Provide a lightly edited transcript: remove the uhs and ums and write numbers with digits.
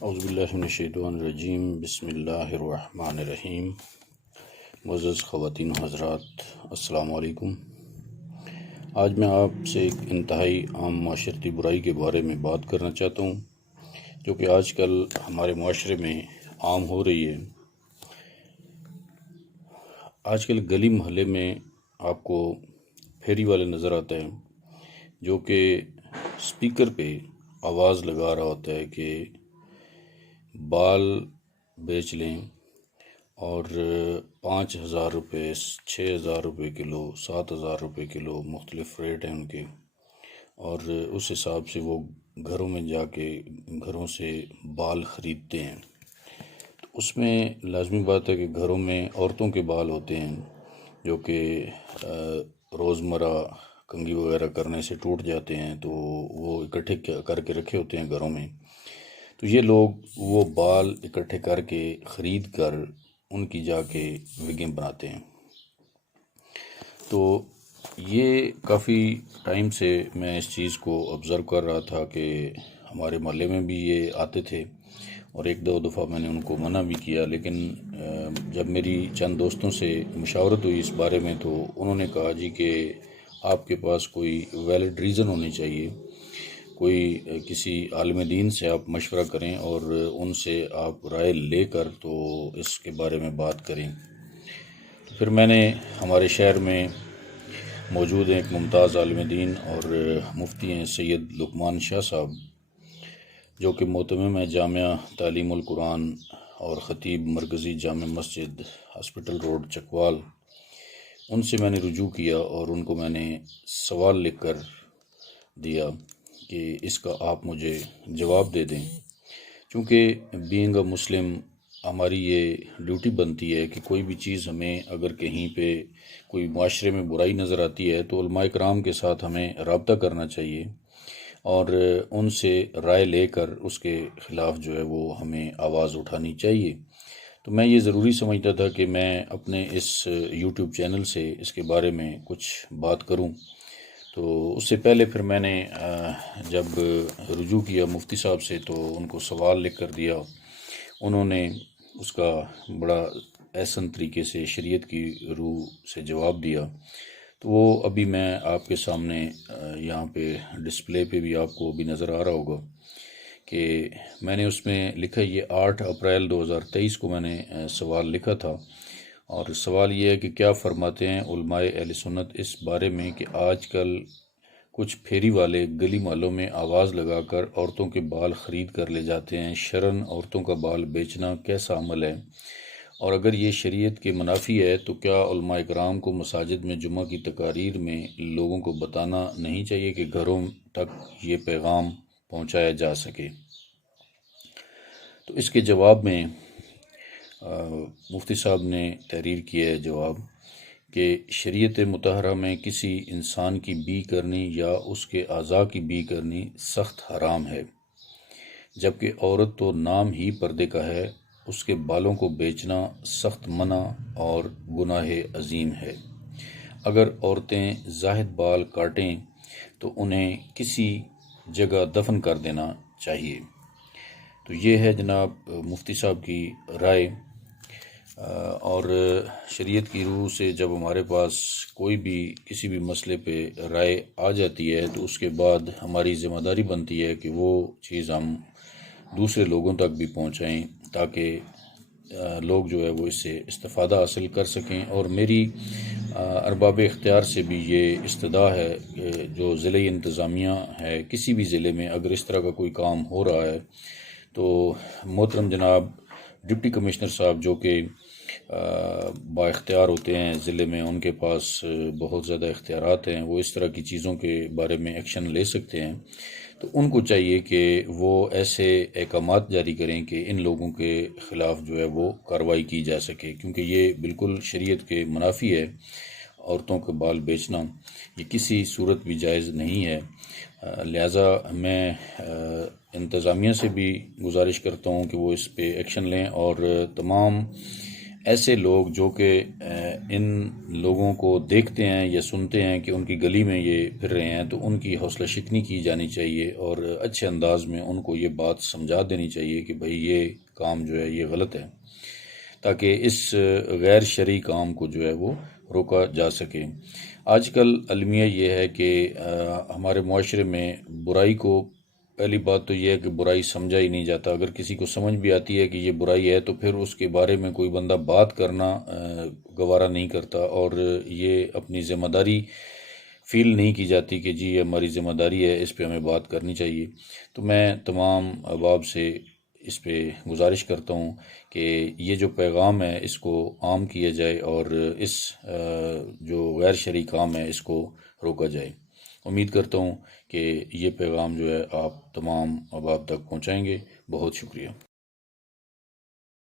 اعوذ باللہ من الشیطان الرجیم، بسم اللہ الرحمن الرحیم۔ معزز خواتین و حضرات، السلام علیکم۔ آج میں آپ سے ایک انتہائی عام معاشرتی برائی کے بارے میں بات کرنا چاہتا ہوں، جو کہ آج کل ہمارے معاشرے میں عام ہو رہی ہے۔ آج کل گلی محلے میں آپ کو پھیری والے نظر آتے ہیں، جو کہ اسپیکر پہ آواز لگا رہا ہوتا ہے کہ بال بیچ لیں اور 5,000 روپے، 6,000 روپے کلو، 7,000 روپے کلو، مختلف ریٹ ہیں ان کے، اور اس حساب سے وہ گھروں میں جا کے گھروں سے بال خریدتے ہیں۔ تو اس میں لازمی بات ہے کہ گھروں میں عورتوں کے بال ہوتے ہیں جو کہ روزمرہ کنگھی وغیرہ کرنے سے ٹوٹ جاتے ہیں، تو وہ اکٹھے کر کے رکھے ہوتے ہیں گھروں میں۔ تو یہ لوگ وہ بال اکٹھے کر کے خرید کر ان کی جا کے وگیں بناتے ہیں۔ تو یہ کافی ٹائم سے میں اس چیز کو آبزرو کر رہا تھا کہ ہمارے محلے میں بھی یہ آتے تھے، اور ایک دو دفعہ میں نے ان کو منع بھی کیا، لیکن جب میری چند دوستوں سے مشاورت ہوئی اس بارے میں تو انہوں نے کہا جی کہ آپ کے پاس کوئی ویلڈ ریزن ہونی چاہیے، کوئی کسی عالم دین سے آپ مشورہ کریں اور ان سے آپ رائے لے کر تو اس کے بارے میں بات کریں۔ تو پھر میں نے ہمارے شہر میں موجود ہیں ایک ممتاز عالم دین اور مفتی ہیں سید لقمان شاہ صاحب، جو کہ مہتمم ہے جامعہ تعلیم القرآن اور خطیب مرکزی جامع مسجد ہاسپٹل روڈ چکوال۔ ان سے میں نے رجوع کیا اور ان کو میں نے سوال لکھ کر دیا کہ اس کا آپ مجھے جواب دے دیں، چونکہ بینگ اے مسلم ہماری یہ ڈیوٹی بنتی ہے کہ کوئی بھی چیز ہمیں اگر کہیں پہ کوئی معاشرے میں برائی نظر آتی ہے تو علماء کرام کے ساتھ ہمیں رابطہ کرنا چاہیے اور ان سے رائے لے کر اس کے خلاف جو ہے وہ ہمیں آواز اٹھانی چاہیے۔ تو میں یہ ضروری سمجھتا تھا کہ میں اپنے اس یوٹیوب چینل سے اس کے بارے میں کچھ بات کروں۔ تو اس سے پہلے پھر میں نے جب رجوع کیا مفتی صاحب سے تو ان کو سوال لکھ کر دیا، انہوں نے اس کا بڑا احسن طریقے سے شریعت کی روح سے جواب دیا۔ تو وہ ابھی میں آپ کے سامنے یہاں پہ ڈسپلے پہ بھی آپ کو ابھی نظر آ رہا ہوگا کہ میں نے اس میں لکھا، یہ 8 اپریل 2023 کو میں نے سوال لکھا تھا، اور سوال یہ ہے کہ کیا فرماتے ہیں علماء اہل سنت اس بارے میں کہ آج کل کچھ پھیری والے گلی محلوں میں آواز لگا کر عورتوں کے بال خرید کر لے جاتے ہیں۔ شرعاً عورتوں کا بال بیچنا کیسا عمل ہے، اور اگر یہ شریعت کے منافی ہے تو کیا علماء کرام کو مساجد میں جمعہ کی تقاریر میں لوگوں کو بتانا نہیں چاہیے کہ گھروں تک یہ پیغام پہنچایا جا سکے؟ تو اس کے جواب میں مفتی صاحب نے تحریر کیا ہے جواب کہ شریعت مطہرہ میں کسی انسان کی بی کرنی یا اس کے اعضاء کی بی کرنی سخت حرام ہے، جبکہ عورت تو نام ہی پردے کا ہے، اس کے بالوں کو بیچنا سخت منع اور گناہ عظیم ہے۔ اگر عورتیں زائد بال کاٹیں تو انہیں کسی جگہ دفن کر دینا چاہیے۔ تو یہ ہے جناب مفتی صاحب کی رائے، اور شریعت کی روح سے جب ہمارے پاس کوئی بھی کسی بھی مسئلے پہ رائے آ جاتی ہے تو اس کے بعد ہماری ذمہ داری بنتی ہے کہ وہ چیز ہم دوسرے لوگوں تک بھی پہنچائیں تاکہ لوگ جو ہے وہ اس سے استفادہ حاصل کر سکیں۔ اور میری ارباب اختیار سے بھی یہ استدعا ہے کہ جو ضلعی انتظامیہ ہے کسی بھی ضلع میں اگر اس طرح کا کوئی کام ہو رہا ہے تو محترم جناب ڈپٹی کمشنر صاحب جو کہ با اختیار ہوتے ہیں ضلع میں، ان کے پاس بہت زیادہ اختیارات ہیں، وہ اس طرح کی چیزوں کے بارے میں ایکشن لے سکتے ہیں۔ تو ان کو چاہیے کہ وہ ایسے احکامات جاری کریں کہ ان لوگوں کے خلاف جو ہے وہ کارروائی کی جا سکے، کیونکہ یہ بالکل شریعت کے منافی ہے۔ عورتوں کے بال بیچنا یہ کسی صورت بھی جائز نہیں ہے۔ لہٰذا میں انتظامیہ سے بھی گزارش کرتا ہوں کہ وہ اس پہ ایکشن لیں اور تمام ایسے لوگ جو کہ ان لوگوں کو دیکھتے ہیں یا سنتے ہیں کہ ان کی گلی میں یہ پھر رہے ہیں، تو ان کی حوصلہ شکنی کی جانی چاہیے اور اچھے انداز میں ان کو یہ بات سمجھا دینی چاہیے کہ بھئی یہ کام جو ہے یہ غلط ہے، تاکہ اس غیر شرعی کام کو جو ہے وہ روکا جا سکے۔ آج کل المیہ یہ ہے کہ ہمارے معاشرے میں برائی کو، پہلی بات تو یہ ہے کہ برائی سمجھا ہی نہیں جاتا۔ اگر کسی کو سمجھ بھی آتی ہے کہ یہ برائی ہے تو پھر اس کے بارے میں کوئی بندہ بات کرنا گوارا نہیں کرتا، اور یہ اپنی ذمہ داری فیل نہیں کی جاتی کہ جی یہ ہماری ذمہ داری ہے، اس پہ ہمیں بات کرنی چاہیے۔ تو میں تمام احباب سے اس پہ گزارش کرتا ہوں کہ یہ جو پیغام ہے اس کو عام کیا جائے اور اس جو غیر شرعی کام ہے اس کو روکا جائے۔ امید کرتا ہوں کہ یہ پیغام جو ہے آپ تمام احباب تک پہنچائیں گے۔ بہت شکریہ۔